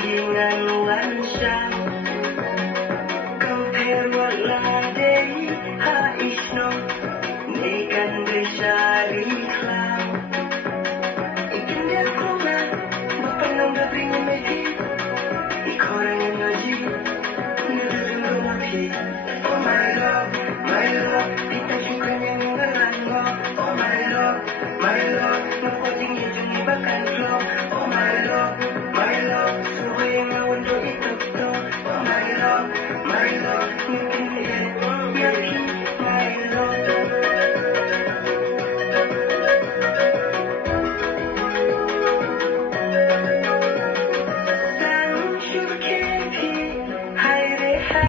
Ingan wansang Kamper ladei ha isno Nekan desari klau Ikin dia kuma Mapanang gabi ngumeti Ikorang energi Nudulung gumapi